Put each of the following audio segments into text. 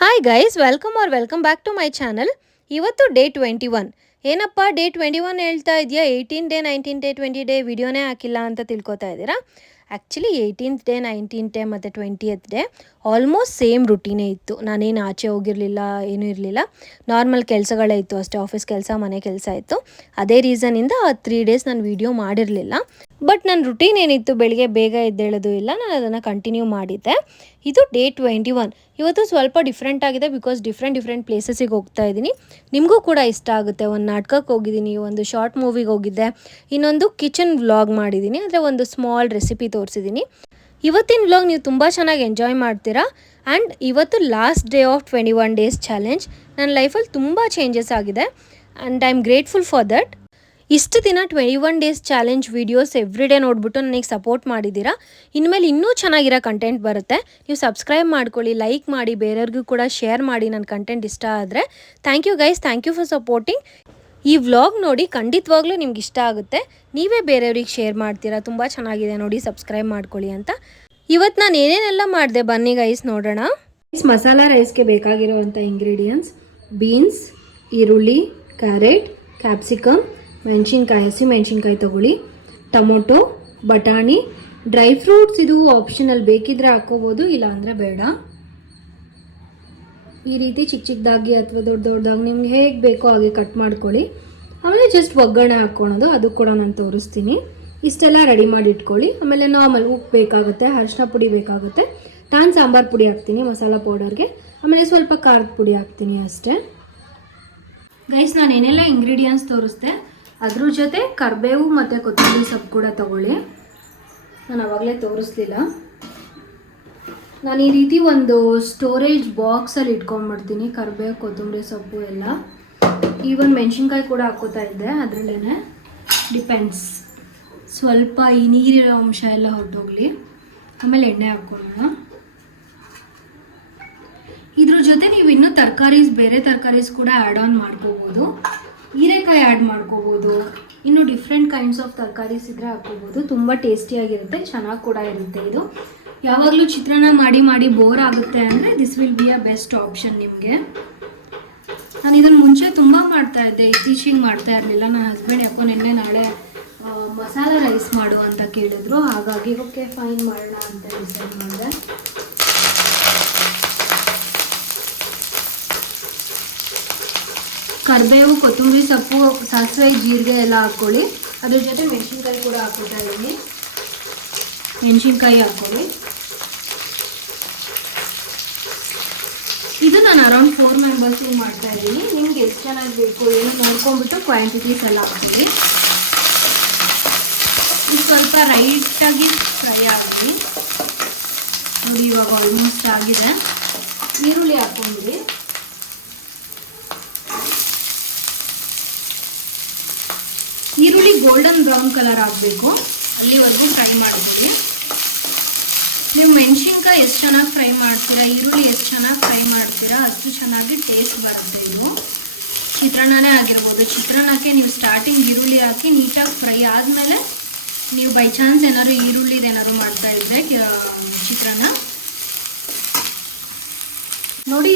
Hi guys, welcome back to my channel. ಇವತ್ತು day 21. ಏನಪ್ಪ day 21 ಹೇಳ್ತಾ ಇದೆಯಾ? 18 ಡೇ, 19 ಡೇ, 20 ಡೇ ವಿಡಿಯೋನೇ ಹಾಕಿಲ್ಲ ಅಂತ ತಿಳ್ಕೊತಾ ಇದ್ದೀರಾ. Actually 18th day, 19th day ಮತ್ತು 20th ಡೇ ಆಲ್ಮೋಸ್ಟ್ ಸೇಮ್ ರುಟೀನೇ ಇತ್ತು. ನಾನೇನು ಆಚೆ ಹೋಗಿರಲಿಲ್ಲ, ಏನೂ ಇರಲಿಲ್ಲ. ನಾರ್ಮಲ್ ಕೆಲಸಗಳೇ ಇತ್ತು ಅಷ್ಟೇ. ಆಫೀಸ್ ಕೆಲಸ, ಮನೆ ಕೆಲಸ ಇತ್ತು. ಅದೇ ರೀಸನಿಂದ 3 ಡೇಸ್ ನಾನು ವೀಡಿಯೋ ಮಾಡಿರಲಿಲ್ಲ. ಬಟ್ ನನ್ನ ರುಟೀನ್ ಏನಿತ್ತು, ಬೆಳಿಗ್ಗೆ ಬೇಗ ಎದ್ದೇಳೋದು ಇಲ್ಲ, ನಾನು ಅದನ್ನು ಕಂಟಿನ್ಯೂ ಮಾಡಿದ್ದೆ. ಇದು ಡೇ 21. ಇವತ್ತು ಸ್ವಲ್ಪ ಡಿಫ್ರೆಂಟ್ ಆಗಿದೆ, ಬಿಕಾಸ್ ಡಿಫ್ರೆಂಟ್ ಪ್ಲೇಸಸ್ಸಿಗೆ ಹೋಗ್ತಾ ಇದ್ದೀನಿ. ನಿಮಗೂ ಕೂಡ ಇಷ್ಟ ಆಗುತ್ತೆ. ಒಂದು ನಾಟಕಕ್ಕೆ ಹೋಗಿದ್ದೀನಿ, ಒಂದು ಶಾರ್ಟ್ ಮೂವಿಗೆ ಹೋಗಿದ್ದೆ, ಇನ್ನೊಂದು ಕಿಚನ್ ವ್ಲಾಗ್ ಮಾಡಿದ್ದೀನಿ, ಅಂದರೆ ಒಂದು ಸ್ಮಾಲ್ ರೆಸಿಪಿ ತೋರಿಸಿದ್ದೀನಿ. ಇವತ್ತಿನ ವ್ಲಾಗ್ ನೀವು ತುಂಬ ಚೆನ್ನಾಗಿ ಎಂಜಾಯ್ ಮಾಡ್ತೀರಾ. ಆ್ಯಂಡ್ ಇವತ್ತು last day of 21 days challenge. ನನ್ನ ಲೈಫಲ್ಲಿ ತುಂಬ ಚೇಂಜಸ್ ಆಗಿದೆ and I am grateful for that. ಇಷ್ಟು ದಿನ 21 days challenge videos every day ನೋಡಿಬಿಟ್ಟು ನನಗೆ ಸಪೋರ್ಟ್ ಮಾಡಿದ್ದೀರಾ. ಇನ್ಮೇಲೆ ಇನ್ನೂ ಚೆನ್ನಾಗಿರೋ ಕಂಟೆಂಟ್ ಬರುತ್ತೆ. ನೀವು ಸಬ್ಸ್ಕ್ರೈಬ್ ಮಾಡ್ಕೊಳ್ಳಿ, ಲೈಕ್ ಮಾಡಿ, ಬೇರೆಯವ್ರಿಗೂ ಕೂಡ ಶೇರ್ ಮಾಡಿ. ನನ್ನ ಕಂಟೆಂಟ್ ಇಷ್ಟ ಆದರೆ thank you guys, thank you for supporting. ಈ ವ್ಲಾಗ್ ನೋಡಿ ಖಂಡಿತವಾಗ್ಲೂ ನಿಮ್ಗೆ ಇಷ್ಟ ಆಗುತ್ತೆ. ನೀವೇ ಬೇರೆಯವ್ರಿಗೆ ಶೇರ್ ಮಾಡ್ತೀರಾ, ತುಂಬ ಚೆನ್ನಾಗಿದೆ ನೋಡಿ, ಸಬ್ಸ್ಕ್ರೈಬ್ ಮಾಡ್ಕೊಳ್ಳಿ ಅಂತ. ಇವತ್ತು ನಾನು ಏನೇನೆಲ್ಲ ಮಾಡಿದೆ ಬನ್ನಿ ಗೈಸ್ ನೋಡೋಣ. ಮಸಾಲ ರೈಸ್ಗೆ ಬೇಕಾಗಿರುವಂಥ ಇಂಗ್ರೀಡಿಯೆಂಟ್ಸ್: ಬೀನ್ಸ್, ಈರುಳ್ಳಿ, ಕ್ಯಾರೆಟ್, ಕ್ಯಾಪ್ಸಿಕಮ್, ಮೆಣಸಿನ್ಕಾಯಿ, ಹಸಿ ಮೆಣಸಿನ್ಕಾಯಿ ತೊಗೊಳ್ಳಿ, ಟೊಮೊಟೊ, ಬಟಾಣಿ, ಡ್ರೈ ಫ್ರೂಟ್ಸ್ ಇದು ಆಪ್ಷನಲ್, ಬೇಕಿದ್ರೆ ಹಾಕ್ಕೋಬೋದು, ಇಲ್ಲ ಅಂದರೆ ಬೇಡ. ಈ ರೀತಿ ಚಿಕ್ಕದಾಗಿ ಅಥವಾ ದೊಡ್ಡದಾಗಿ ನಿಮ್ಗೆ ಹೇಗೆ ಬೇಕೋ ಹಾಗೆ ಕಟ್ ಮಾಡ್ಕೊಳ್ಳಿ. ಆಮೇಲೆ ಜಸ್ಟ್ ಒಗ್ಗರಣೆ ಹಾಕ್ಕೊಳೋದು, ಅದು ಕೂಡ ನಾನು ತೋರಿಸ್ತೀನಿ. ಇಷ್ಟೆಲ್ಲ ರೆಡಿ ಮಾಡಿ ಇಟ್ಕೊಳ್ಳಿ. ಆಮೇಲೆ ನಾರ್ಮಲ್ ಉಪ್ಪು ಬೇಕಾಗುತ್ತೆ, ಅರಿಶಿನ ಪುಡಿ ಬೇಕಾಗುತ್ತೆ. ನಾನು ಸಾಂಬಾರು ಪುಡಿ ಹಾಕ್ತೀನಿ ಮಸಾಲ ಪೌಡರ್ಗೆ. ಆಮೇಲೆ ಸ್ವಲ್ಪ ಖಾರದ ಪುಡಿ ಹಾಕ್ತೀನಿ ಅಷ್ಟೇ. ಗೈಸ್, ನಾನು ಏನೆಲ್ಲ ಇಂಗ್ರೀಡಿಯೆಂಟ್ಸ್ ತೋರಿಸ್ದೆ ಅದ್ರ ಜೊತೆ ಕರಿಬೇವು ಮತ್ತು ಕೊತ್ತಂಬರಿ ಸೊಪ್ಪು ಕೂಡ ತೊಗೊಳ್ಳಿ. ನಾನು ಆವಾಗಲೇ ತೋರಿಸ್ಲಿಲ್ಲ. ನಾನು ಈ ರೀತಿ ಒಂದು ಸ್ಟೋರೇಜ್ ಬಾಕ್ಸಲ್ಲಿ ಇಟ್ಕೊಂಡ್ಬಿಡ್ತೀನಿ ಕರಿಬೇವು, ಕೊತ್ತಂಬರಿ ಸೊಪ್ಪು ಎಲ್ಲ. ಈವನ್ ಮೆಣಸಿನ್ಕಾಯಿ ಕೂಡ ಹಾಕೋತಾ ಇದ್ದೆ, ಅದರಲ್ಲೇ ಡಿಪೆಂಡ್ಸ್. ಸ್ವಲ್ಪ ಈ ನೀರಿರೋ ಅಂಶ ಎಲ್ಲ ಹೊರಟೋಗ್ಲಿ. ಆಮೇಲೆ ಎಣ್ಣೆ ಹಾಕ್ಕೊಳ್ಳೋಣ. ಇದ್ರ ಜೊತೆ ನೀವು ಇನ್ನೂ ಬೇರೆ ತರಕಾರೀಸ್ ಕೂಡ ಆ್ಯಡ್ ಆನ್ ಮಾಡ್ಕೋಬೋದು. ಹೀರೆಕಾಯಿ ಆ್ಯಡ್ ಮಾಡ್ಕೋಬೋದು, ಇನ್ನು ಡಿಫ್ರೆಂಟ್ ಕೈಂಡ್ಸ್ ಆಫ್ ತರಕಾರೀಸ್ ಇದ್ರೆ ಹಾಕ್ಕೋಬೋದು. ತುಂಬ ಟೇಸ್ಟಿಯಾಗಿರುತ್ತೆ, ಚೆನ್ನಾಗಿ ಕೂಡ ಇರುತ್ತೆ. ಇದು ಯಾವಾಗಲೂ ಚಿತ್ರಾನ್ನ ಮಾಡಿ ಬೋರ್ ಆಗುತ್ತೆ ಅಂದರೆ this will be a best option ನಿಮಗೆ. ನಾನು ಇದನ್ನು ಮುಂಚೆ ತುಂಬ ಮಾಡ್ತಾಯಿದ್ದೆ, ಇತ್ತೀಚೆಗೆ ಮಾಡ್ತಾ ಇರಲಿಲ್ಲ. ನನ್ನ ಹಸ್ಬೆಂಡ್ ಯಾಕೋ ನಿನ್ನೆ ನಾಳೆ ಮಸಾಲ ರೈಸ್ ಮಾಡು ಅಂತ ಕೇಳಿದ್ರು, ಹಾಗಾಗಿ ಓಕೆ ಫೈನ್ ಮಾಡೋಣ ಅಂತ ಡಿಸೈಡ್ ಮಾಡಿದೆ. ಕರಿಬೇವು, ಕೊತ್ತಂಬರಿ ಸೊಪ್ಪು, ಸಾಸಿವೆ, ಜೀರಿಗೆ ಎಲ್ಲ ಹಾಕ್ಕೊಳ್ಳಿ. ಅದ್ರ ಜೊತೆ ಮೆಣಸಿನ್ಕಾಯಿ ಕೂಡ ಹಾಕ್ಕೊತಾ ಇದ್ದೀನಿ. ಮೆಣಸಿನ್ಕಾಯಿ ಹಾಕ್ಕೊಳ್ಳಿ. ಇದು ನಾನು ಅರೌಂಡ್ 4 ಮೆಂಬರ್ಸಿಗೆ ಮಾಡ್ತಾ ಇದ್ದೀನಿ. ನಿಮ್ಗೆ ಎಷ್ಟು ಚೆನ್ನಾಗಿ ಬೇಕು ಏನು ನೋಡ್ಕೊಂಡ್ಬಿಟ್ಟು ಕ್ವಾಂಟಿಟೀಸ್ ಎಲ್ಲ ಹಾಕ್ತೀವಿ. ಇದು ಸ್ವಲ್ಪ ರೈಟಾಗಿ ಫ್ರೈ ಆಗಲಿ ನೋಡಿ. ಇವಾಗ ಆಲ್ಮೋಸ್ಟ್ ಆಗಿದೆ. ಈರುಳ್ಳಿ ಹಾಕ್ಕೊಂಡ್ಬಿಡಿ. ಈರುಳ್ಳಿ ಗೋಲ್ಡನ್ ಬ್ರೌನ್ ಕಲರ್ ಆಗಬೇಕು, ಅಲ್ಲಿವರೆಗೂ ಫ್ರೈ ಮಾಡ್ತೀವಿ. ನೀವು ಮೆಣಸಿನ್ಕಾಯಿ ಎಷ್ಟು ಚೆನ್ನಾಗಿ ಫ್ರೈ ಮಾಡ್ತೀರಾ, ಈರುಳ್ಳಿ ಎಷ್ಟು ಚೆನ್ನಾಗಿ ಫ್ರೈ ಮಾಡ್ತೀರಾ, ಅಷ್ಟು ಚೆನ್ನಾಗಿ ಟೇಸ್ಟ್ ಬರುತ್ತೆ. ಇದು ಚಿತ್ರಾನ್ನನೇ ಆಗಿರ್ಬೋದು. ಚಿತ್ರಾನ್ನಕ್ಕೆ ನೀವು ಸ್ಟಾರ್ಟಿಂಗ್ ಈರುಳ್ಳಿ ಹಾಕಿ ನೀಟಾಗಿ ಫ್ರೈ ಆದಮೇಲೆ ನೀವು ಬೈ ಚಾನ್ಸ್ ಏನಾದ್ರು ಈರುಳ್ಳಿದೇನಾದ್ರು ಮಾಡ್ತಾ ಇದ್ದರೆ ಚಿತ್ರಾನ್ನ ನೋಡಿ.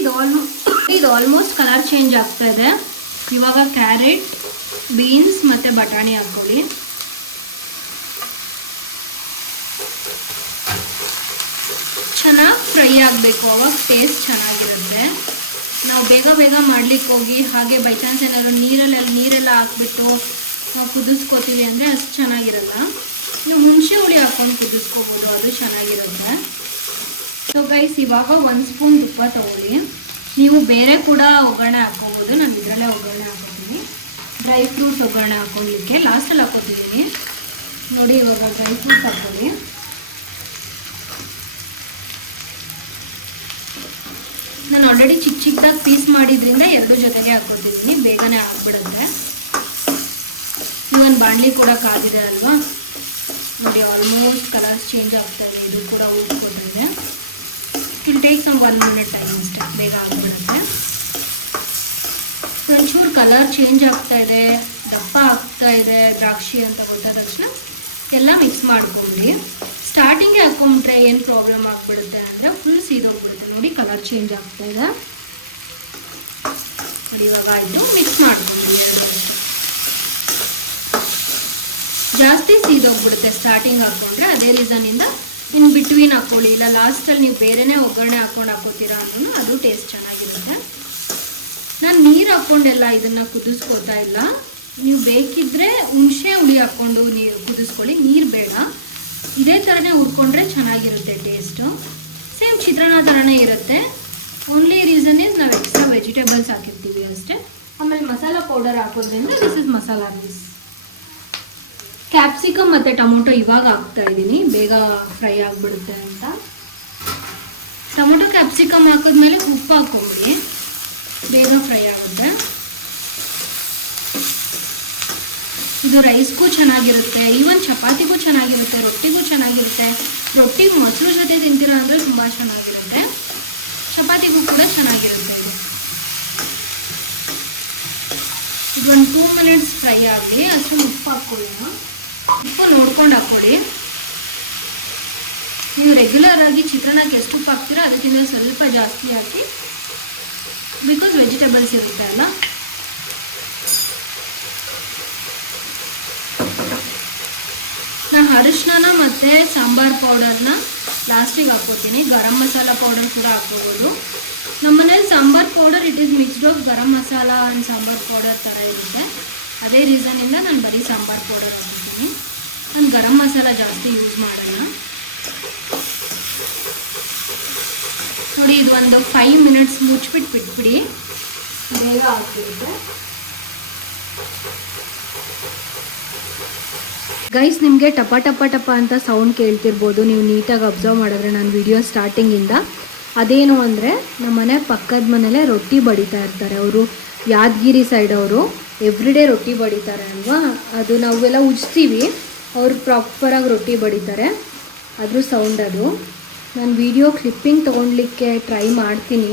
ಇದು ಆಲ್ಮೋಸ್ಟ್ ಕಲರ್ ಚೇಂಜ್ ಆಗ್ತಾ ಇದೆ. ಇವಾಗ ಕ್ಯಾರೆಟ್, ಬೀನ್ಸ್ ಮತ್ತು ಬಟಾಣಿ ಹಾಕ್ಕೊಳ್ಳಿ. ಚೆನ್ನಾಗಿ ಫ್ರೈ ಆಗಬೇಕು, ಅವಾಗ ಟೇಸ್ಟ್ ಚೆನ್ನಾಗಿರುತ್ತೆ. ನಾವು ಬೇಗ ಮಾಡ್ಲಿಕ್ಕೆ ಹೋಗಿ ಹಾಗೆ ಬೈ ಚಾನ್ಸ್ ಏನಾದರೂ ನೀರೆಲ್ಲ ಹಾಕ್ಬಿಟ್ಟು ನಾವು ಕುದಿಸ್ಕೋತೀವಿ ಅಂದರೆ ಅಷ್ಟು ಚೆನ್ನಾಗಿರಲ್ಲ. ನೀವು ಹುಣಸೆ ಹುಳಿ ಹಾಕ್ಕೊಂಡು ಕುದಿಸ್ಕೋಬೋದು, ಅದು ಚೆನ್ನಾಗಿರುತ್ತೆ. ಸೊ ಗೈಸ್, ಇವಾಗ 1 ಸ್ಪೂನ್ ತುಪ್ಪ ತೊಗೊಳ್ಳಿ. ನೀವು ಬೇರೆ ಕೂಡ ಒಗ್ಗರಣೆ ಹಾಕ್ಕೋಬೋದು, ನಾನು ಇದರಲ್ಲೇ ಒಗ್ಗರಣೆ ಹಾಕ್ಕೊತೀನಿ. ಡ್ರೈ ಫ್ರೂಟ್ಸ್ ಒಗ್ಗರಣೆ ಹಾಕ್ಕೊಳ್ಳಿಕ್ಕೆ ಲಾಸ್ಟಲ್ಲಿ ಹಾಕ್ಕೋತಿದ್ದೀನಿ ನೋಡಿ. ಇವಾಗ ಡ್ರೈ ಫ್ರೂಟ್ಸ್ ಹಾಕ್ಕೊಳ್ಳಿ. ನಾನು ಆಲ್ರೆಡಿ ಚಿಕ್ಕದಾಗಿ ಪೀಸ್ ಮಾಡಿದ್ರಿಂದ 2 ಜೊತೆಗೆ ಹಾಕ್ಕೊತಿದ್ದೀನಿ, ಬೇಗನೆ ಹಾಕ್ಬಿಡುತ್ತೆ. ಇವನ್ ಬಾಣಲಿ ಕೂಡ ಕಾದಿದೆ ಅಲ್ವಾ ನೋಡಿ. ಆಲ್ಮೋಸ್ಟ್ ಕಲರ್ಸ್ ಚೇಂಜ್ ಆಗ್ತಾ ಇದೆ. ಇದು ಕೂಡ ಉಟ್ಕೊತಿದೆ. It take some 1 minute time ಅಷ್ಟೇ, ಬೇಗ ಆಗಿಬಿಡುತ್ತೆ. ಒಂಚೂರು ಕಲರ್ ಚೇಂಜ್ ಆಗ್ತಾ ಇದೆ, ದಪ್ಪ ಆಗ್ತಾ ಇದೆ ದ್ರಾಕ್ಷಿ ಅಂತ ಗೊತ್ತಾದ ತಕ್ಷಣ ಎಲ್ಲ ಮಿಕ್ಸ್ ಮಾಡ್ಕೊಂಡು ಸ್ಟಾರ್ಟಿಂಗ್ಗೆ ಹಾಕೊಂಡ್ಬಿಟ್ರೆ ಏನು ಪ್ರಾಬ್ಲಮ್ ಆಗ್ಬಿಡುತ್ತೆ ಅಂದರೆ ಫುಲ್ ಸೀದೋಗ್ಬಿಡುತ್ತೆ. ನೋಡಿ ಕಲರ್ ಚೇಂಜ್ ಆಗ್ತಾ ಇದೆ. ನೋಡಿ ಇವಾಗ ಆಯಿತು. ಮಿಕ್ಸ್ ಮಾಡ್ಕೊಂಡು ಜಾಸ್ತಿ ಸೀದೋಗ್ಬಿಡುತ್ತೆ ಸ್ಟಾರ್ಟಿಂಗ್ ಹಾಕ್ಕೊಂಡ್ರೆ. ಅದೇ ರೀಸನಿಂದ ಇನ್ನು ಬಿಟ್ವೀನ್ ಹಾಕ್ಕೊಳ್ಳಿ, ಇಲ್ಲ ಲಾಸ್ಟಲ್ಲಿ ನೀವು ಬೇರೆನೇ ಒಗ್ಗರಣೆ ಹಾಕ್ಕೋತೀರಾ ಅಂದ್ರೂ ಅದು ಟೇಸ್ಟ್ ಚೆನ್ನಾಗಿರುತ್ತೆ. ನಾನು ನೀರು ಹಾಕ್ಕೊಂಡೆಲ್ಲ ಇದನ್ನು ಕುದಿಸ್ಕೋತಾ ಇಲ್ಲ. ನೀವು ಬೇಕಿದ್ದರೆ ಹುಣಸೆ ಹುಳಿ ಹಾಕ್ಕೊಂಡು ನೀರು ಕುದಿಸ್ಕೊಳ್ಳಿ, ನೀರು ಬೇಡ. ಇದೇ ಥರನೇ ಹುರ್ಕೊಂಡ್ರೆ ಚೆನ್ನಾಗಿರುತ್ತೆ ಟೇಸ್ಟು. ಸೇಮ್ ಚಿತ್ರಾನ್ನ ಥರನೇ ಇರುತ್ತೆ. ಓನ್ಲಿ ರೀಸನ್ ಇಸ್ ನಾವು ಎಕ್ಸ್ಟ್ರಾ ವೆಜಿಟೇಬಲ್ಸ್ ಹಾಕಿರ್ತೀವಿ ಅಷ್ಟೇ. ಆಮೇಲೆ ಮಸಾಲ ಪೌಡರ್ ಹಾಕೋದ್ರಿಂದ this is masala rice. Capsicum ಮತ್ತು ಟೊಮೊಟೊ ಇವಾಗ ಹಾಕ್ತಾ ಇದ್ದೀನಿ, ಬೇಗ ಫ್ರೈ ಆಗಿಬಿಡುತ್ತೆ ಅಂತ. ಟೊಮೊಟೊ ಕ್ಯಾಪ್ಸಿಕಮ್ ಹಾಕಿದ್ಮೇಲೆ ಉಪ್ಪು ಹಾಕೋಬಿಡಿ, ಬೇಗ ಫ್ರೈ ಆಗುತ್ತೆ. ಇದು ರೈಸ್ಗೂ ಚೆನ್ನಾಗಿರುತ್ತೆ, ಈವನ್ ಚಪಾತಿಗೂ ಚೆನ್ನಾಗಿರುತ್ತೆ, ರೊಟ್ಟಿಗೂ ಚೆನ್ನಾಗಿರುತ್ತೆ. ರೊಟ್ಟಿಗೆ ಮೊಸರು ಜೊತೆ ತಿಂತೀರಾ ಅಂದರೆ ತುಂಬ ಚೆನ್ನಾಗಿರುತ್ತೆ, ಚಪಾತಿಗೂ ಕೂಡ ಚೆನ್ನಾಗಿರುತ್ತೆ. ಇದು ಒಂದು 2 ಮಿನಿಟ್ಸ್ ಫ್ರೈ ಆಗಲಿ. ಅಷ್ಟು ಉಪ್ಪು ಹಾಕ್ಕೊಳ್ಳಿ, ಉಪ್ಪು ನೋಡ್ಕೊಂಡು ಹಾಕ್ಕೊಳ್ಳಿ. ನೀವು ರೆಗ್ಯುಲರ್ ಆಗಿ ಚಿತ್ರಾನ್ನಕ್ಕೆ ಎಷ್ಟು ಉಪ್ಪು ಹಾಕ್ತೀರಾ ಅದಕ್ಕಿಂತ ಸ್ವಲ್ಪ ಜಾಸ್ತಿ ಹಾಕಿ, ಬಿಕಾಸ್ ವೆಜಿಟೇಬಲ್ಸ್ ಇರುತ್ತೆ ಅಲ್ಲ. ನಾನು ಅರಿಶಿನ ಮತ್ತು ಸಾಂಬಾರು ಪೌಡರ್ನ ಲಾಸ್ಟಿಗೆ ಹಾಕ್ಕೋತೀನಿ. ಗರಂ ಮಸಾಲ ಪೌಡರ್ ಕೂಡ ಹಾಕ್ಕೋಬೋದು. ನಮ್ಮ ಮನೇಲಿ sambar powder it is mixed of garam masala and sambar powder ಥರ ಇರುತ್ತೆ. ಅದೇ ರೀಸನಿಂದ ನಾನು ಬರೀ ಸಾಂಬಾರು ಪೌಡರ್ ಹಾಕ್ತೀನಿ. ನಾನು ಗರಂ ಮಸಾಲ ಜಾಸ್ತಿ ಯೂಸ್ ಮಾಡೋಣ. ನೋಡಿ ಇದು ಒಂದು 5 ಮಿನಿಟ್ಸ್ ಬಿಟ್ಬಿಡಿ, ಬೇಗ ಆಗ್ತಿರುತ್ತೆ. ಗೈಸ್, ನಿಮಗೆ ಟಪ ಟಪ ಟಪ ಅಂತ ಸೌಂಡ್ ಕೇಳ್ತಿರ್ಬೋದು. ನೀವು ನೀಟಾಗಿ ಅಬ್ಸರ್ವ್ ಮಾಡಿದ್ರೆ ನಾನು ವಿಡಿಯೋ ಸ್ಟಾರ್ಟಿಂಗಿಂದ. ಅದೇನು ಅಂದರೆ ನಮ್ಮ ಮನೆ ಪಕ್ಕದ ಮನೇಲೆ ರೊಟ್ಟಿ ಬಡಿತಾ ಇರ್ತಾರೆ. ಅವರು ಯಾದಗಿರಿ ಸೈಡ್ ಅವರು ಎವ್ರಿಡೇ ರೊಟ್ಟಿ ಬಡಿತಾರೆ ಅಲ್ವಾ. ಅದು ನಾವೆಲ್ಲ ಉಜ್ತೀವಿ, ಅವರು ಪ್ರಾಪರಾಗಿ ರೊಟ್ಟಿ ಬಡಿತಾರೆ. ಅದ್ರ ಸೌಂಡ್ ಅದು. ನಾನು ವಿಡಿಯೋ ಕ್ಲಿಪ್ಪಿಂಗ್ ತೊಗೊಳ್ಲಿಕ್ಕೆ ಟ್ರೈ ಮಾಡ್ತೀನಿ.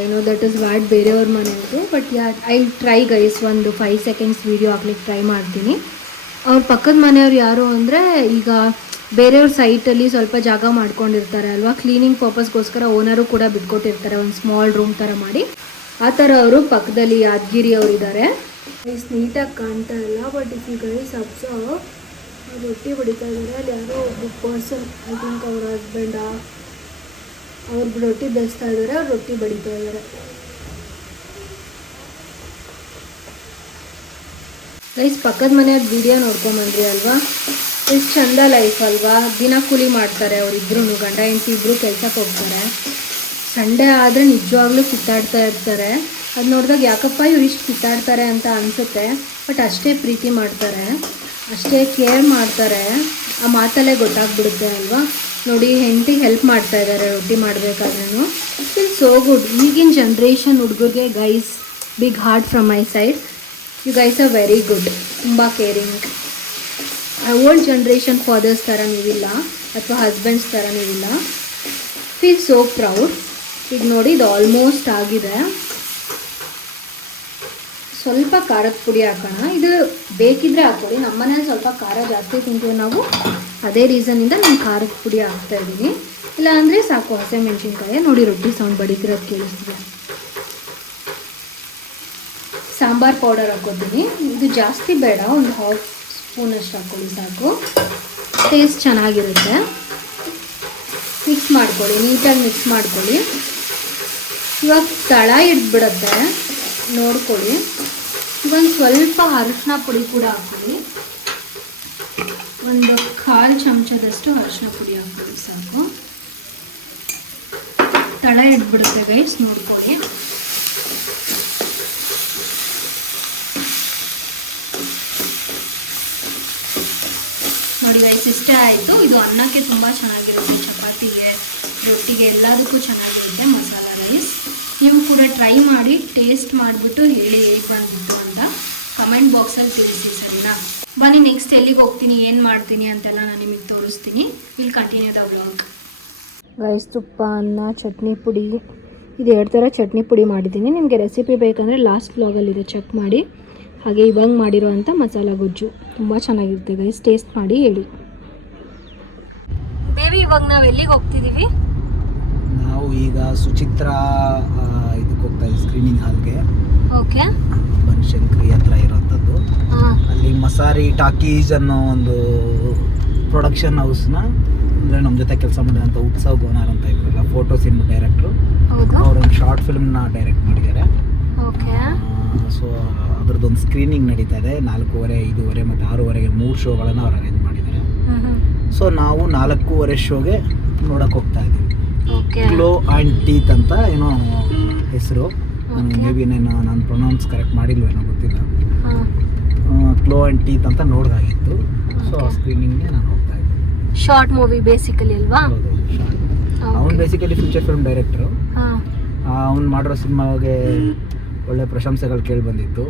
ಐ ನೋ ದಟ್ ಇಸ್ ವ್ಯಾಡ್ ಬೇರೆಯವ್ರ ಮನೆಯದು, ಬಟ್ ಐ ಟ್ರೈ ಗೈಸ್. ಒಂದು 5 ಸೆಕೆಂಡ್ಸ್ ವೀಡಿಯೋ ಹಾಕ್ಲಿಕ್ಕೆ ಟ್ರೈ ಮಾಡ್ತೀನಿ. ಅವ್ರ ಪಕ್ಕದ ಮನೆಯವ್ರು ಯಾರು ಅಂದರೆ, ಈಗ ಬೇರೆಯವ್ರ ಸೈಟಲ್ಲಿ ಸ್ವಲ್ಪ ಜಾಗ ಮಾಡ್ಕೊಂಡಿರ್ತಾರೆ ಅಲ್ವಾ, ಕ್ಲೀನಿಂಗ್ ಪರ್ಪಸ್ಗೋಸ್ಕರ ಓನರು ಕೂಡ ಬಿಟ್ಕೊಟ್ಟಿರ್ತಾರೆ ಒಂದು ಸ್ಮಾಲ್ ರೂಮ್ ಥರ ಮಾಡಿ. ಆ ಥರ ಅವರು ಪಕ್ಕದಲ್ಲಿ ಯಾದಗಿರಿ ಅವರಿದ್ದಾರೆ. ಗೈಸ್ ನೀಟಾಗಿ ಕಾಣ್ತಾ ಇಲ್ಲ, but if you guys observe, ರೊಟ್ಟಿ ಬಡಿತಾ ಇದ್ದಾರೆ. ಅಲ್ಲಿ ಯಾರೋ ಒಬ್ಬ ಪರ್ಸನ್, ಐ ಥಿಂಕ್ ಅವ್ರ ಹಸ್ಬೆಂಡ, ಅವ್ರು ರೊಟ್ಟಿ ಬೇಯಿಸ್ತಾ ಇದ್ದಾರೆ, ಅವ್ರು ರೊಟ್ಟಿ ಬಡಿತಾ ಇದ್ದಾರೆ. ಗೈಸ್ ಪಕ್ಕದ ಮನೆಯವ್ರ ವಿಡಿಯೋ ನೋಡ್ಕೊಂಬಂದ್ರಿ ಅಲ್ವಾ. ಎಷ್ಟು ಚಂದ ಲೈಫ್ ಅಲ್ವಾ. ದಿನ ಕೂಲಿ ಮಾಡ್ತಾರೆ ಅವರಿಬ್ರು, ಗಂಡ ಹೆಂಡತಿ ಇಬ್ಬರು ಕೆಲ್ಸಕ್ಕೆ ಹೋಗ್ತಾರೆ. ಸಂಡೇ ಆದರೆ ನಿಜವಾಗ್ಲೂ ಕಿತ್ತಾಡ್ತಾ ಇರ್ತಾರೆ. ಅದು ನೋಡಿದಾಗ ಯಾಕಪ್ಪ ಇವ್ರು ಇಷ್ಟು ಕಿತ್ತಾಡ್ತಾರೆ ಅಂತ ಅನಿಸುತ್ತೆ. ಬಟ್ ಅಷ್ಟೇ ಪ್ರೀತಿ ಮಾಡ್ತಾರೆ, ಅಷ್ಟೇ ಕೇರ್ ಮಾಡ್ತಾರೆ. ಆ ಮಾತಲ್ಲೇ ಗೊತ್ತಾಗ್ಬಿಡುತ್ತೆ ಅಲ್ವಾ. ನೋಡಿ ಹೆಂಡತಿಗೆ ಹೆಲ್ಪ್ ಮಾಡ್ತಾ ಇದ್ದಾರೆ ರೊಟ್ಟಿ ಮಾಡಬೇಕಾದ್ರೂ. It's so good. ಈಗಿನ ಜನ್ರೇಷನ್ ಹುಡುಗರಿಗೆ guys big heart from my side. You guys are very good, ತುಂಬ ಕೇರಿಂಗ್. ಓಲ್ಡ್ ಜನ್ರೇಷನ್ ಫಾದರ್ಸ್ ಥರ ನೀವಿಲ್ಲ, ಅಥವಾ ಹಸ್ಬೆಂಡ್ಸ್ ಥರ ನೀವಿಲ್ಲ. Feel so proud. ಈಗ ನೋಡಿ ಇದು ಆಲ್ಮೋಸ್ಟ್ ಆಗಿದೆ. ಸ್ವಲ್ಪ ಖಾರದ ಪುಡಿ ಹಾಕೋಣ. ಇದು ಬೇಕಿದ್ರೆ ಹಾಕ್ಕೊಳ್ಳಿ. ನಮ್ಮ ಮನೇಲಿ ಸ್ವಲ್ಪ ಖಾರ ಜಾಸ್ತಿ ತಿಂತೀವಿ ನಾವು, ಅದೇ ರೀಸನಿಂದ ನಾನು ಖಾರದ ಪುಡಿ ಹಾಕ್ತಾಯಿದ್ದೀನಿ. ಇಲ್ಲ ಅಂದರೆ ಸಾಕು ಹಸಿಮೆಣ್ಸಿನ್ಕಾಯಿ. ನೋಡಿ ರೊಟ್ಟಿ ಸೌಂಡ್ ಬಡಿತಿರೋದು ಕೇಳಿಸ್ತಿದೆ. ಸಾಂಬಾರು ಪೌಡರ್ ಹಾಕೋತೀನಿ. ಇದು ಜಾಸ್ತಿ ಬೇಡ, ಒಂದು 1/2 ಸ್ಪೂನಷ್ಟು ಹಾಕ್ಕೊಳ್ಳಿ ಸಾಕು. ಟೇಸ್ಟ್ ಚೆನ್ನಾಗಿರುತ್ತೆ. ಮಿಕ್ಸ್ ಮಾಡ್ಕೊಳ್ಳಿ, ನೀಟಾಗಿ ಮಿಕ್ಸ್ ಮಾಡ್ಕೊಳ್ಳಿ. ಇವಾಗ ತಳ ಹಿಡ್ಬಿಡುತ್ತೆ, ನೋಡ್ಕೊಳ್ಳಿ. ಇವಾಗ ಸ್ವಲ್ಪ ಅರಿಶಿನ ಪುಡಿ ಕೂಡ ಹಾಕ್ಕೊಳ್ಳಿ. ಒಂದು 1/4 ಚಮಚದಷ್ಟು ಅರಿಶಿನ ಪುಡಿ ಹಾಕ್ಕೊಳ್ಳಿ ಸಾಕು. ತಳ ಹಿಡ್ಬಿಡುತ್ತೆ ಗೈಸ್, ನೋಡ್ಕೊಳ್ಳಿ. ನೋಡಿ ಗೈಸ್, ಇಷ್ಟೇ ಆಯಿತು. ಇದು ಅನ್ನಕ್ಕೆ ತುಂಬ ಚೆನ್ನಾಗಿರುತ್ತೆ, ಚಪಾತಿಗೆ, ರೊಟ್ಟಿಗೆ ಎಲ್ಲದಕ್ಕೂ ಚೆನ್ನಾಗಿರುತ್ತೆ ಮಸಾಲ ರೈಸ್. ನೀವು ಕೂಡ ಟ್ರೈ ಮಾಡಿ, ಟೇಸ್ಟ್ ಮಾಡಿಬಿಟ್ಟು ಹೇಳಿ ಹೇಗೆ ಬಂದಿತ್ತು ಅಂತ ಕಮೆಂಟ್ ಬಾಕ್ಸಲ್ಲಿ ತಿಳಿಸಿ, ಸರಿನಾ? ಬನ್ನಿ ನೆಕ್ಸ್ಟ್ ಎಲ್ಲಿಗೆ ಹೋಗ್ತೀನಿ, ಏನು ಮಾಡ್ತೀನಿ ಅಂತೆಲ್ಲ ನಾನು ನಿಮಗೆ ತೋರಿಸ್ತೀನಿ. Will continue the vlog. Guys, ತುಪ್ಪ, ಅನ್ನ, ಚಟ್ನಿ ಪುಡಿ, ಇದು 2 ಥರ ಚಟ್ನಿ ಪುಡಿ ಮಾಡಿದ್ದೀನಿ. ನಿಮಗೆ ರೆಸಿಪಿ ಬೇಕಂದರೆ ಲಾಸ್ಟ್ ವ್ಲಾಗಲ್ಲಿದೆ, ಚೆಕ್ ಮಾಡಿ. ಹಾಗೆ ಇವಾಗ ಮಾಡಿರೋವಂಥ ಮಸಾಲ ಗೊಜ್ಜು ತುಂಬ ಚೆನ್ನಾಗಿರುತ್ತೆ ಗೈಸ್. ಟೇಸ್ಟ್ ಮಾಡಿ ಹೇಳಿ. ದೇವಿ, ಇವಾಗ ನಾವು ಎಲ್ಲಿಗೆ ಹೋಗ್ತಿದೀವಿ? ನಾವು ಈಗ ಸುಚಿತ್ರ ಇದಕ್ಕೆ ಹೋಗ್ತಾ ಇದ್ದೀವಿ, ಸ್ಕ್ರೀನಿಂಗ್ ಹಾಲ್ಗೆ. ಓಕೆ. ಬನಶಂಕರಿ ಹತ್ರ ಇರೋಂಥದ್ದು. ಅಲ್ಲಿ ಮಸಾರಿ ಟಾಕೀಸ್ ಅನ್ನೋ ಒಂದು ಪ್ರೊಡಕ್ಷನ್ ಹೌಸ್ನ, ಅಂದರೆ ನಮ್ಮ ಜೊತೆ ಕೆಲಸ ಮಾಡಿದಂಥ ಉತ್ಸವ್ ಗೋನಾರ್ ಅಂತ ಇಬ್ಬರಲ್ಲ, ಫೋಟೋ ಸಿನಿಮಾ ಡೈರೆಕ್ಟ್ರು, ಅವರೊಂದು ಶಾರ್ಟ್ ಫಿಲ್ಮ್ನ ಡೈರೆಕ್ಟ್ ಮಾಡಿದ್ದಾರೆ. ಸೊ ಅದ್ರದ್ದೊಂದು ಸ್ಕ್ರೀನಿಂಗ್ ನಡೀತಾ ಇದೆ. 4:15, 5:30 ಮತ್ತು 6:30 3 ಶೋಗಳನ್ನು ಅವ್ರು ಅರೇಂಜ್ ಮಾಡಿದ್ದಾರೆ. ಸೊ ನಾವು 4:15 ಶೋಗೆ ನೋಡಕ್ಕೆ ಹೋಗ್ತಾ ಇದ್ದೀವಿ. ಗ್ಲೋ ಆ್ಯಂಡ್ ಟೀತ್ ಅಂತ ಏನೋ ಹೆಸರು, ಮೇ ಬಿ ನಾನು ಪ್ರೊನೌನ್ಸ್ ಕರೆಕ್ಟ್ ಮಾಡಿಲ್ವೇನೋ ಗೊತ್ತಿಲ್ಲ. ಗ್ಲೋ ಆ್ಯಂಡ್ ಟೀತ್ ಅಂತ ನೋಡ್ದಾಗಿತ್ತು. ಸೊ ಆ ಸ್ಕ್ರೀನಿಂಗ್ಗೆ ನಾನು ಹೋಗ್ತಾ ಇದ್ದೀನಿ. ಶಾರ್ಟ್ ಮೂವಿ ಬೇಸಿಕಲಿ ಅಲ್ವಾ? ಅವನು ಬೇಸಿಕಲಿ ಫೀಚರ್ ಫಿಲ್ಮ್ ಡೈರೆಕ್ಟ್ರು. ಅವ್ನು ಮಾಡಿರೋ ಸಿನಿಮಾಗೆ ಒಳ್ಳೆ ಪ್ರಶಂಸೆಗಳು ಕೇಳಿ ಬಂದಿತ್ತು.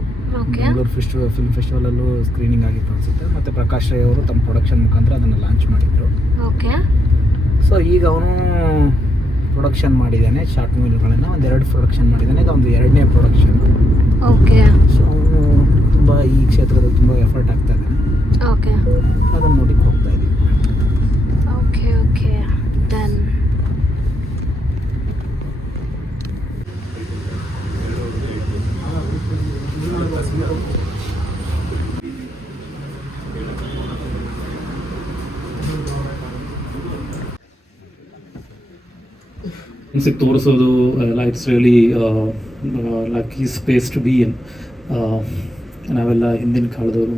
ಬೆಂಗಳೂರು ಫಿಲ್ಮ್ ಫೆಸ್ಟಿವಲಲ್ಲೂ ಸ್ಕ್ರೀನಿಂಗ್ ಆಗಿತ್ತು ಅನಿಸುತ್ತೆ. ಮತ್ತು ಪ್ರಕಾಶ್ ರೈ ಅವರು ತಮ್ಮ ಪ್ರೊಡಕ್ಷನ್ ಮುಖಾಂತರ ಅದನ್ನು ಲಾಂಚ್ ಮಾಡಿದರು. ಸೊ ಈಗ ಅವನು ಪ್ರೊಡಕ್ಷನ್ ಮಾಡಿದ್ದಾನೆ ಶಾರ್ಟ್ ಮೂವಿಗಳನ್ನು, 2 ಪ್ರೊಡಕ್ಷನ್ ಮಾಡಿದ್ದಾನೆ. ಇದೊಂದು 2ನೇ ಪ್ರೊಡಕ್ಷನ್. ಸೊ ಅವನು ತುಂಬ ಈ ಕ್ಷೇತ್ರದಲ್ಲಿ ತುಂಬ ಎಫರ್ಟ್ ಆಗ್ತಾ ಇದ್ದಾನೆ. ಅದನ್ನು ನೋಡಿ ಹೋಗ್ತಾ ಇದ್ದೀವಿ. ತೋರಿಸೋದು ಎಲ್ಲ it's really lucky space to be in. ನಾವೆಲ್ಲ ಹಿಂದಿನ ಕಾಲದವರು,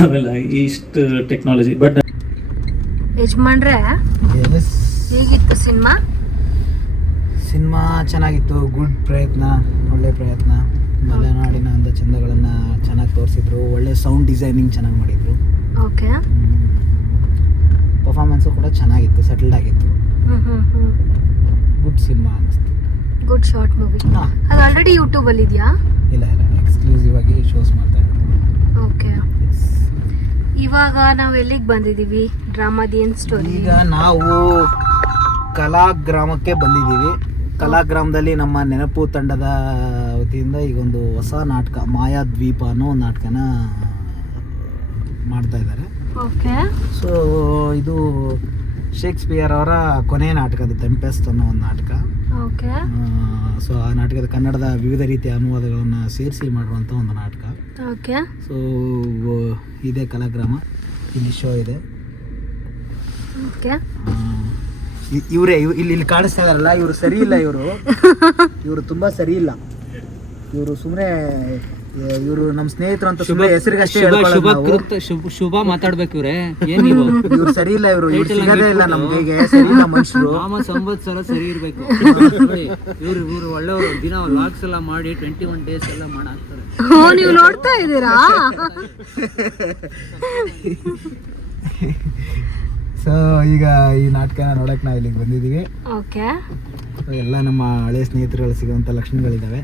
ಆಮೇಲೆ ಇಷ್ಟು ಟೆಕ್ನಾಲಜಿ. ಬಟ್ ಯಜಮಾನ್ರೆ, ಹೇಗಿತ್ತು ಸಿನಿಮಾ? ಚೆನ್ನಾಗಿತ್ತು. ಗುಡ್ ಪ್ರಯತ್ನ, ಒಳ್ಳೆ ಪ್ರಯತ್ನ. ಮಲೆನಾಡಿನ ಅಂದ ಚಂದಗಳನ್ನು ಚೆನ್ನಾಗಿ ತೋರಿಸಿದ್ರು. ಒಳ್ಳೆ ಸೌಂಡ್ ಡಿಸೈನಿಂಗ್ ಚೆನ್ನಾಗಿ ಮಾಡಿದ್ರು. ಪರ್ಫಾರ್ಮೆನ್ಸು ಕೂಡ ಚೆನ್ನಾಗಿತ್ತು, ಸೆಟಲ್ಡ್ ಆಗಿತ್ತು. ಗುಡ್ ಸಿನಿಮಾ ಅನ್ನಿಸ್ತು. Good short movie. ಅದು ಆಲ್ರೆಡಿ ಯೂಟ್ಯೂಬಲ್ಲಿ ಇದೆಯಾ? ಇಲ್ಲ, ಎಕ್ಸ್ಕ್ಲೂಸಿವ್ ಆಗಿ ಶೋಸ್ ಮಾಡ್ತಾ ಇದ್ದಾರೆ. ಓಕೆ. ಇವಾಗ ನಾವು ಎಲ್ಲಿಗೆ ಬಂದಿದ್ದೀವಿ? ಡ್ರಾಮಾದ ಏನು ಸ್ಟೋರಿ? ಈಗ ನಾವು ಕಲಾಗ್ರಾಮಕ್ಕೆ ಬಂದಿದ್ದೀವಿ. ಕಲಾಗ್ರಾಮದಲ್ಲಿ ನಮ್ಮ ನೆನಪು ತಂಡದ ವತಿಯಿಂದ ಈಗೊಂದು ಹೊಸ ನಾಟಕ, ಮಾಯಾದ್ವೀಪ ಅನ್ನೋ ಒಂದು ನಾಟಕನ ಮಾಡ್ತಾ ಇದ್ದಾರೆ. ಓಕೆ. ಸೊ ಇದು ಶೇಕ್ಸ್ಪಿಯರ್ ಅವರ ಕೊನೆಯ ನಾಟಕ, ಅದು ಟೆಂಪೆಸ್ಟ್ ಅನ್ನೋ ಒಂದು ನಾಟಕ. ಓಕೆ. ಸೊ ಆ ನಾಟಕದ ಕನ್ನಡದ ವಿವಿಧ ರೀತಿಯ ಅನುವಾದಗಳನ್ನು ಸೇರಿಸಿ ಮಾಡುವಂಥ ಒಂದು ನಾಟಕ. ಓಕೆ. ಸೊ ಇದೇ ಕಲಾಗ್ರಾಮ, ಇಲ್ಲಿ ಶೋ ಇದೆ. ಓಕೆ. ಇವರೇ ಇಲ್ಲಿ ಕಾಣಿಸ್ತಾ ಇದಾರಲ್ಲ, ಇವರು ಸರಿ ಇಲ್ಲ. ಇವರು ತುಂಬ ಸರಿ ಇಲ್ಲ. ಇವರು ಸುಮ್ಮನೆ ಇವರು ನಮ್ಮ ಸ್ನೇಹಿತರು ಅಂತ ಸುಮ್ಮನೆ ಹೆಸರಿಗಷ್ಟೇ ಶುಭ ಮಾತಾಡ್ಬೇಕು. ಇವ್ರೆ ಇವ್ರು ಸರಿ ಇಲ್ಲ. ಇವರು ಸಿಗದೇ ಇಲ್ಲ ನಮ್ಗೆ, ಸರಿ ಇಲ್ಲ ಮನುಷ್ಯರು. ಸಂವತ್ಸರ ಸರಿ ಇರ್ಬೇಕು. ಇವ್ರು ಒಳ್ಳೆಯವರು. ದಿನ ವ್ಲಾಗ್ಸ್ ಎಲ್ಲ ಮಾಡಿ 21 days ಎಲ್ಲ ಮಾಡಾಕ್ತಾರೆ. ನೀವು ನೋಡ್ತಾ ಇದ್ದೀರಾ? ಸೊ ಈಗ ಈ ನಾಟಕನ ನೋಡಕ್ಕೆ ನಾವು ಇಲ್ಲಿಗೆ ಬಂದಿದ್ದೀವಿ. ಓಕೆ. ಎಲ್ಲ ನಮ್ಮ ಹಳೆ ಸ್ನೇಹಿತರುಗಳು ಸಿಗುವಂಥ ಲಕ್ಷಣಗಳಿದ್ದಾವೆ.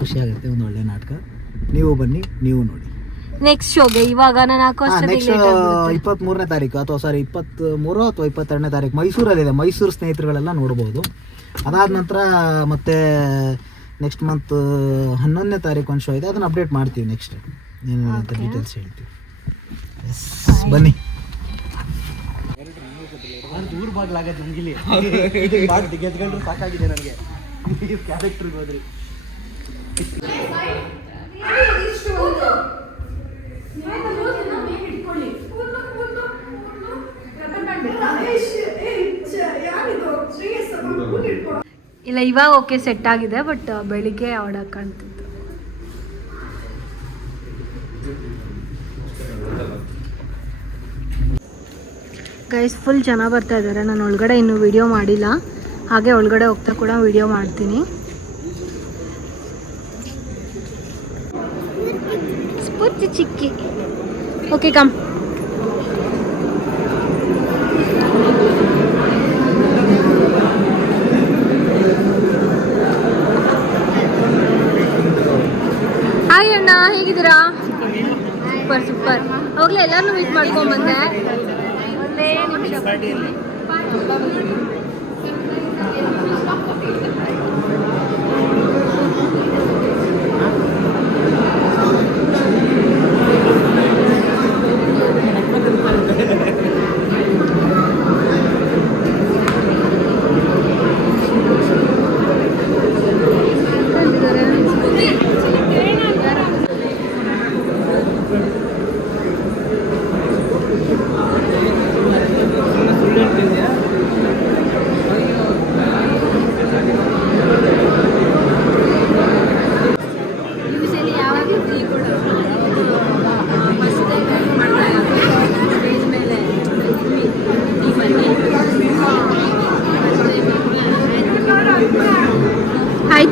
ಖುಷಿ ಆಗುತ್ತೆ. ಒಂದು ಒಳ್ಳೆ ನಾಟಕ. ನೀವು ಬನ್ನಿ, ನೀವು ನೋಡಿ. ನೆಕ್ಸ್ಟ್ ಶೋಗೆ ಇವಾಗ ನಾನು ನೆಕ್ಸ್ಟ್ 23ನೇ ತಾರೀಕು ಅಥವಾ 23 ಅಥವಾ 22ನೇ ತಾರೀಕು ಮೈಸೂರಲ್ಲಿದೆ. ಮೈಸೂರು ಸ್ನೇಹಿತರುಗಳೆಲ್ಲ ನೋಡ್ಬೋದು. ಅದಾದ ನಂತರ ಮತ್ತೆ ನೆಕ್ಸ್ಟ್ ಮಂತ್ 11ನೇ ತಾರೀಕು ಒಂದು ಶೋ ಇದೆ. ಅದನ್ನು ಅಪ್ಡೇಟ್ ಮಾಡ್ತೀವಿ. ನೆಕ್ಸ್ಟ್ ಏನು ಅಂತ ಡೀಟೇಲ್ಸ್ ಹೇಳ್ತೀವಿ. ಬನ್ನಿ. ದೂರ ಬಾಗ್ಲಾಗತ್ತೆ ನಮಗಿಲ್ಲಿ ಗೆದ್ಕೊಂಡ್ರು ಸಾಕಾಗಿದೆ ನನಗೆ. ಕ್ಯಾರೆಕ್ಟ್ರಿಗೆ ಹೋದ್ರಿ. ಇಲ್ಲ, ಇವಾಗ ಓಕೆ ಸೆಟ್ ಆಗಿದೆ. ಬಟ್ ಬೆಳಿಗ್ಗೆ ಆಡಕ್ಕೆ ಕಾಣ್ತಿತ್ತು. ಗೈಸ್ ಫುಲ್ ಜನ ಬರ್ತಾ ಇದ್ದಾರೆ. ನಾನು ಒಳಗಡೆ ಇನ್ನೂ ವಿಡಿಯೋ ಮಾಡಿಲ್ಲ. ಹಾಗೆ ಒಳಗಡೆ ಹೋಗ್ತಾ ಕೂಡ ವಿಡಿಯೋ ಮಾಡ್ತೀನಿ. ಸ್ಫೂರ್ತಿ ಚಿಕ್ಕಿ. Okay, come. ಹಾಯ್ ಅಣ್ಣ, ಹೇಗಿದ್ದೀರಾ? Super super. ಅವಾಗಲೇ ಎಲ್ಲರನ್ನೂ ಮೀಟ್ ಮಾಡ್ಕೊಂಡ್ಬಂದೆ. ಒಂದೇ ನಿಮಿಷ.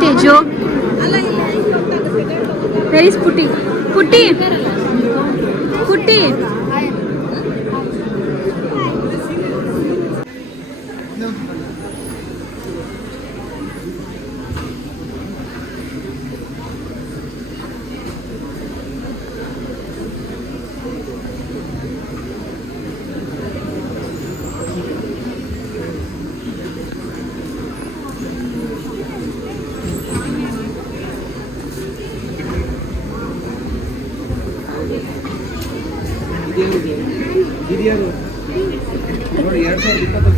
ತೇಜು ವೆರ್ ಇಸ್ ಪುಟ್ಟಿ ಪುಟ್ಟಿ ಪುಟ್ಟಿ ಹಿರಿಯರು ನೋಡಿ 2020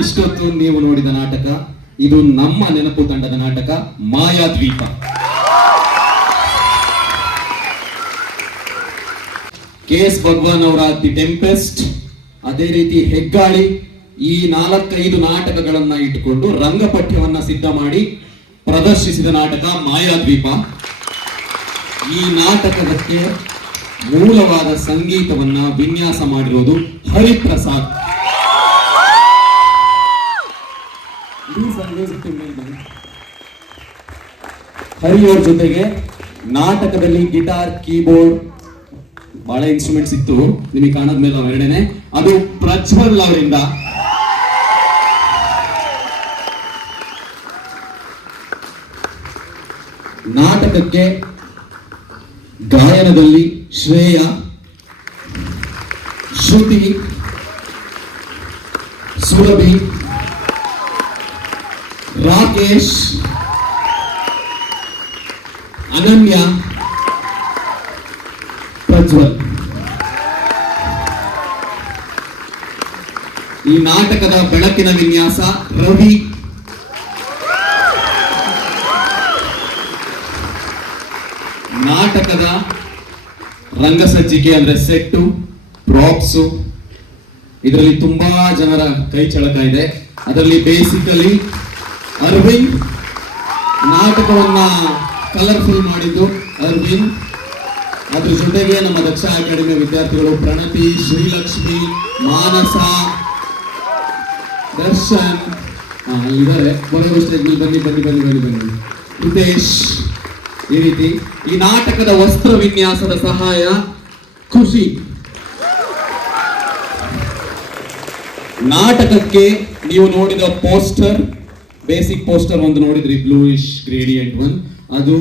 ಇಷ್ಟೊತ್ತು ನೀವು ನೋಡಿದ ನಾಟಕ ಇದು ನಮ್ಮ ನೆನಪು ತಂಡದ ನಾಟಕ ಮಾಯಾದ್ವೀಪ. KS ಭಗವಾನ್ ಅವರ ದಿ ಟೆಂಪೆಸ್ಟ್, ಅದೇ ರೀತಿ ಹೆಗ್ಗಾಳಿ, ಈ 4-5 ನಾಟಕಗಳನ್ನ ಇಟ್ಟುಕೊಂಡು ರಂಗಪಠ್ಯವನ್ನ ಸಿದ್ಧ ಮಾಡಿ ಪ್ರದರ್ಶಿಸಿದ ನಾಟಕ ಮಾಯಾದ್ವೀಪ. ಈ ನಾಟಕಕ್ಕೆ ಮೂಲವಾದ ಸಂಗೀತವನ್ನ ವಿನ್ಯಾಸ ಮಾಡಿರುವುದು ಹರಿಪ್ರಸಾದ್. ಹರಿಯವ್ರ ಜೊತೆಗೆ ನಾಟಕದಲ್ಲಿ ಗಿಟಾರ್, ಕೀಬೋರ್ಡ್, ಬಹಳ ಇನ್ಸ್ಟ್ರೂಮೆಂಟ್ಸ್ ಇತ್ತು, ನಿಮಗೆ ಕಾಣದ ಮೇಲೆ ಎರಡನೇ ಅದು ಪ್ರಜ್ವಲ್ ಅವರಿಂದ. ನಾಟಕಕ್ಕೆ ಗಾಯನದಲ್ಲಿ ಶ್ರೇಯ, ಶ್ರುತಿ, ಸುರಭಿ, ರಾಕೇಶ್, ಅನನ್ಯ, ಪ್ರಜ್ವಲ್. ಈ ನಾಟಕದ ಬೆಳಕಿನ ವಿನ್ಯಾಸ ರವಿ. ನಾಟಕದ ರಂಗಸಜ್ಜಿಕೆ ಅಂದ್ರೆ ಸೆಟ್ಟು, ಪ್ರಾಪ್ಸು, ಇದರಲ್ಲಿ ತುಂಬಾ ಜನರ ಕೈ ಚಳಕ ಇದೆ. ಅದರಲ್ಲಿ ಬೇಸಿಕಲಿ ಅರವಿಂದ್, ನಾಟಕವನ್ನ ಕಲರ್ಫುಲ್ ಮಾಡಿದ್ದು ಅರವಿಂದ್. ಅದ್ರ ಜೊತೆಗೆ ನಮ್ಮ ದಕ್ಷ ಅಕಾಡೆಮಿಯ ವಿದ್ಯಾರ್ಥಿಗಳು ಪ್ರಣತಿ, ಶ್ರೀಲಕ್ಷ್ಮಿ, ಮಾನಸ, ದರ್ಶನ್ ಇದ್ದಾರೆ. ಬರೋರು ಸ್ಟೇಜ್ ಮೇಲೆ ಬನ್ನಿ. ಹಿತೇಶ್. ಈ ರೀತಿ ಈ ನಾಟಕದ ವಸ್ತ್ರ ವಿನ್ಯಾಸದ ಸಹಾಯ ಖುಷಿ. ನಾಟಕಕ್ಕೆ ನೀವು ನೋಡಿದ ಪೋಸ್ಟರ್, ಬೇಸಿಕ್ ಪೋಸ್ಟರ್ ಒಂದು ನೋಡಿದ್ರಿ, ಬ್ಲೂಯಿಶ್ ಗ್ರೇಡಿಯಂಟ್ ಒನ್, ಅದು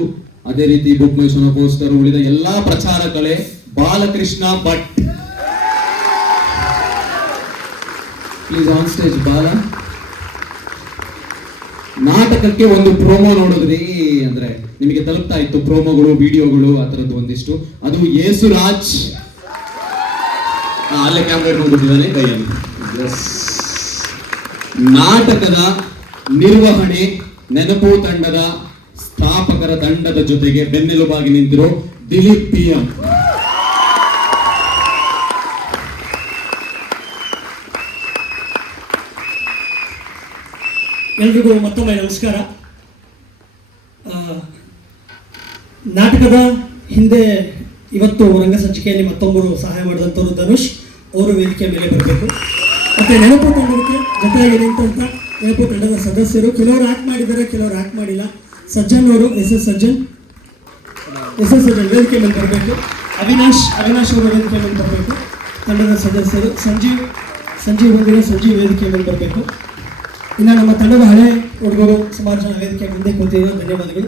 ಅದೇ ರೀತಿ ಬುಕ್ ಮೈ ಶೋನ ಪೋಸ್ಟರ್, ಉಳಿದ ಎಲ್ಲಾ ಪ್ರಚಾರಗಳೇ Balakrishna Bhat. Please on stage Bala. ನಾಟಕಕ್ಕೆ ಒಂದು ಪ್ರೋಮೋ ನೋಡಿದ್ರಿ ಅಂದ್ರೆ ನಿಮಗೆ ತಲುಪ್ತಾ ಇತ್ತು, ಪ್ರೋಮೋಗಳು, ವಿಡಿಯೋಗಳು, ಆ ತರದ್ದು ಒಂದಿಷ್ಟು. ಅದು ಯೇಸುರಾಜ್, ಅಲ್ಲೇ ಕ್ಯಾಮ್ರಾ ಇಟ್ಕೊಂಡಿದ್ದಾನೆ ಕೈಯಲ್ಲಿ. ನಾಟಕದ ನಿರ್ವಹಣೆ ನೆನಪು ತಂಡದ ಸ್ಥಾಪಕರ ತಂಡದ ಜೊತೆಗೆ ಬೆನ್ನೆಲುಬಾಗಿ ನಿಂತಿರೋ ದಿಲೀಪ್ PM. ಎಲ್ರಿಗೂ ಮತ್ತೊಮ್ಮೆ ನಮಸ್ಕಾರ. ನಾಟಕದ ಹಿಂದೆ ಇವತ್ತು ರಂಗಸಂಚಿಕೆಯಲ್ಲಿ ಮತ್ತೊಬ್ಬರು ಸಹಾಯ ಮಾಡಿದಂಥವ್ರು ಧನುಷ್ ಅವರು ವೇದಿಕೆ ಮೇಲೆ ಬರಬೇಕು. ಮತ್ತೆ ನೆನಪು ತಂಡಕ್ಕೆ ಜೊತೆಯಾಗಿ ನಿಂತಂತ ನೆನಪು ತಂಡದ ಸದಸ್ಯರು, ಕೆಲವರು ಆಕ್ಟ್ ಮಾಡಿದ್ದಾರೆ, ಕೆಲವರು ಆಕ್ಟ್ ಮಾಡಿಲ್ಲ. ಸಜ್ಜನ್ ಅವರು, ಎಸ್ ಎಸ್ ಸಜ್ಜನ್ ವೇದಿಕೆ ಮೇಲೆ ಬರಬೇಕು. ಅವಿನಾಶ್ ಅವರು ವೇದಿಕೆ ಮೇಲೆ ಬರಬೇಕು. ತಂಡದ ಸದಸ್ಯರು ಸಂಜೀವ್ ಬಂದಿರೋ ಸಂಜೀವ್ ವೇದಿಕೆ ಮೇಲೆ ಬರಬೇಕು. ಇನ್ನು ನಮ್ಮ ತಂಡದ ಹಳೆ ಹುಡುಗರು ಸುಮಾರು ಜನ ವೇದಿಕೆ ಮುಂದೆ ಕೂತಿರೋ ಧನ್ಯವಾದಗಳು.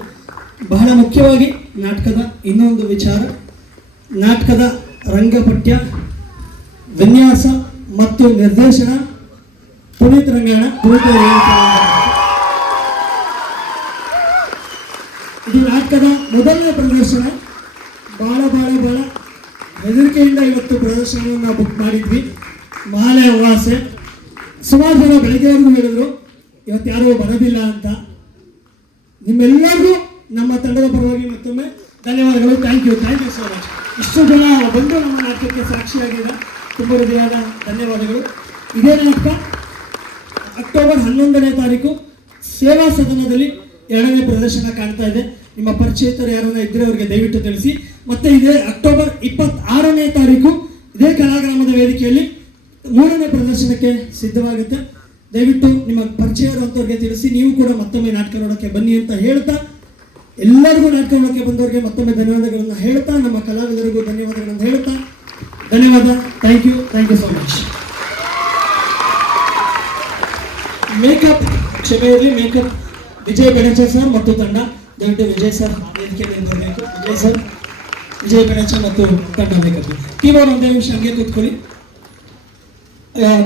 ಬಹಳ ಮುಖ್ಯವಾಗಿ ನಾಟಕದ ಇನ್ನೊಂದು ವಿಚಾರ, ನಾಟಕದ ರಂಗಪಠ್ಯ ವಿನ್ಯಾಸ ಮತ್ತು ನಿರ್ದೇಶನ ಪುನೀತ್ ರಂಗಾಯಣ. ಇದು ನಾಟಕದ ಮೊದಲನೇ ಪ್ರದರ್ಶನ. ಭಾಳ ಹೆದರಿಕೆಯಿಂದ ಇವತ್ತು ಪ್ರದರ್ಶನವನ್ನು ನಾವು ಬುಕ್ ಮಾಡಿದ್ವಿ. ಮಾಲೆ ಅಮಾವಾಸ್ಯೆ. ಸುಮಾರು ಜನ ಬೆಳಗ್ಗೆವರೆಗೂ ಹೇಳಿದ್ರು ಇವತ್ತು ಯಾರೂ ಬರೋದಿಲ್ಲ ಅಂತ. ನಿಮ್ಮೆಲ್ಲರಿಗೂ ನಮ್ಮ ತಂಡದ ಪರವಾಗಿ ಮತ್ತೊಮ್ಮೆ ಧನ್ಯವಾದಗಳು. Thank you so much. ಇಷ್ಟು ಜನ ಬಂದು ನಮ್ಮ ನಾಟಕಕ್ಕೆ ಸಾಕ್ಷಿಯಾಗಿಲ್ಲ, ತುಂಬ ಹೃದಯದ ಧನ್ಯವಾದಗಳು. ಇದೇ ನಾಟಕ ಅಕ್ಟೋಬರ್ 11ನೇ ತಾರೀಕು ಸೇವಾ ಸದನದಲ್ಲಿ 2ನೇ ಪ್ರದರ್ಶನ ಕಾಣ್ತಾ ಇದೆ. ನಿಮ್ಮ ಪರಿಚಯಿತರು ಯಾರನ್ನ ಇದ್ರೆ ಅವರಿಗೆ ದಯವಿಟ್ಟು ತಿಳಿಸಿ. ಮತ್ತೆ ಇದೇ ಅಕ್ಟೋಬರ್ 26ನೇ ತಾರೀಕು ಇದೇ ಕಲಾಗ್ರಾಮದ ವೇದಿಕೆಯಲ್ಲಿ 3ನೇ ಪ್ರದರ್ಶನಕ್ಕೆ ಸಿದ್ಧವಾಗುತ್ತೆ. ದಯವಿಟ್ಟು ನಿಮ್ಮ ಪರಿಚಯ ಇರುವಂಥವ್ರಿಗೆ ತಿಳಿಸಿ. ನೀವು ಕೂಡ ಮತ್ತೊಮ್ಮೆ ನಾಟಕ ನೋಡೋಕ್ಕೆ ಬನ್ನಿ ಅಂತ ಹೇಳ್ತಾ, ಎಲ್ಲರಿಗೂ ನಾಟಕ ನೋಡೋಕ್ಕೆ ಬಂದವರಿಗೆ ಮತ್ತೊಮ್ಮೆ ಧನ್ಯವಾದಗಳನ್ನು ಹೇಳ್ತಾ, ನಮ್ಮ ಕಲಾವಿದರಿಗೂ ಧನ್ಯವಾದಗಳನ್ನು ಹೇಳ್ತಾ, ಧನ್ಯವಾದ. Thank you so much. Makeup ಕ್ಷಮೆ ಇರಲಿ. ಮೇಕಪ್ ವಿಜಯ್ ಗಣೇಶ ಸರ್ ಮತ್ತು ತಂಡ. ದಯವಿಟ್ಟು ವಿಜಯ್ ಸರ್ ವೇದಿಕೆ ನಿಂತಿರಬೇಕು. ವಿಜಯ್ ಗಣೇಶ ಮತ್ತು ತಂಡ ಮೇಕಪ್ ಟೀಮ್ ಅವರು ಒಂದೇ ನಿಮಿಷ ಹಂಗೆ ಕೂತ್ಕೊಳ್ಳಿ.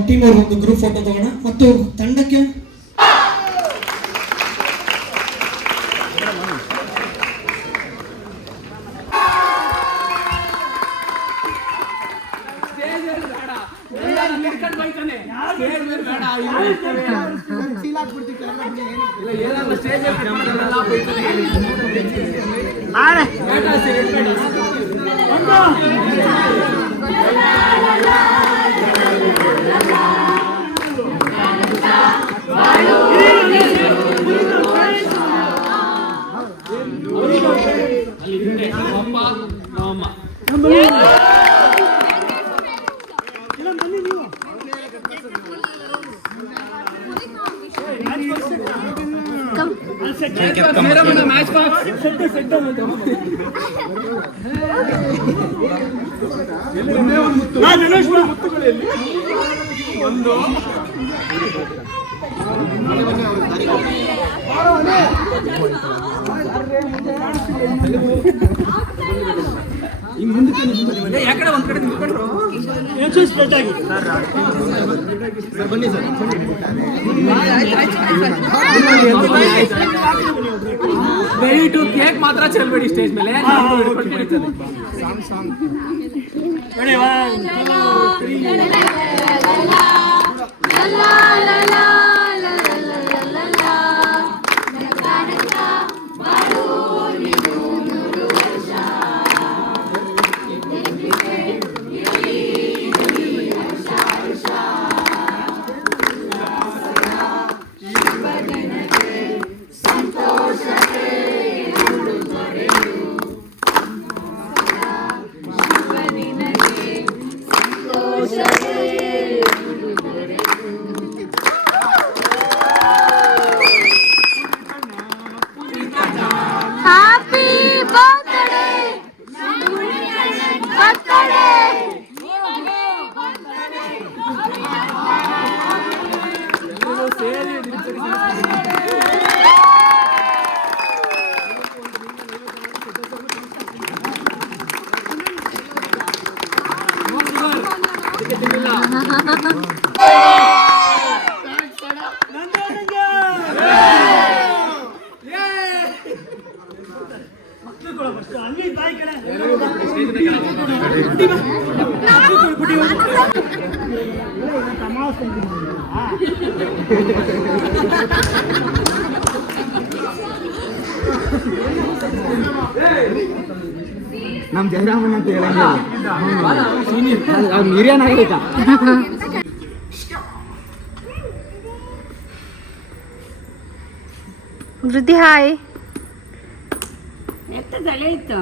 ಟೀಮ್ ಅವರು ಒಂದು ಗ್ರೂಪ್ ಫೋಟೋ ತಗೋಣ. ಮತ್ತು ತಂಡಕ್ಕೆ ದಯವಿಟ್ಟು ಕೇಕ್ ಮಾತ್ರ ಚೆಲ್ಬೇಡಿ ಸ್ಟೇಜ್ ಮೇಲೆ. ನಮ್ಮ ಜಯರಾಮನ್ ಅಂತ ಹೇಳಂಗಿಲ್ಲ, ಅವ್ನು ಹಿರಿಯನಾಗೈತ. ವೃದ್ಧಿ ಹಾಯ್. ಎತ್ತ ತಲೆ ಇತ್ತು